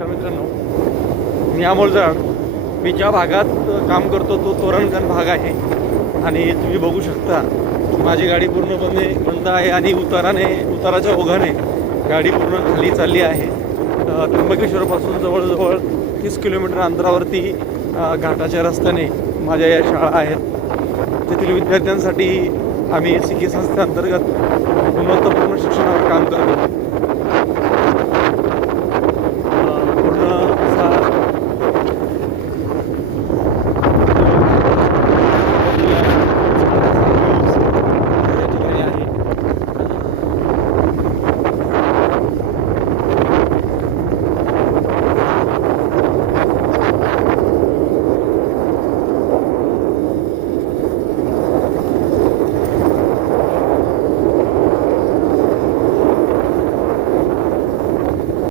नमस्कार मित्रांनो, मी अमोल जाड. मी ज्या भागात काम करतो तो तोरणगण भाग आहे आणि तुम्ही बघू शकता माझी गाडी पूर्णपणे बंद आहे आणि उताराच्या ओघाने गाडी पूर्ण खाली चालली आहे. त्र्यंबकेश्वरपासून जवळजवळ 30 किलोमीटर अंतरावरती घाटाच्या रस्त्याने माझ्या या शाळा आहेत. तेथील विद्यार्थ्यांसाठी आम्ही CK संस्थेअंतर्गत गुणवत्तापूर्ण शिक्षणावर काम करतो.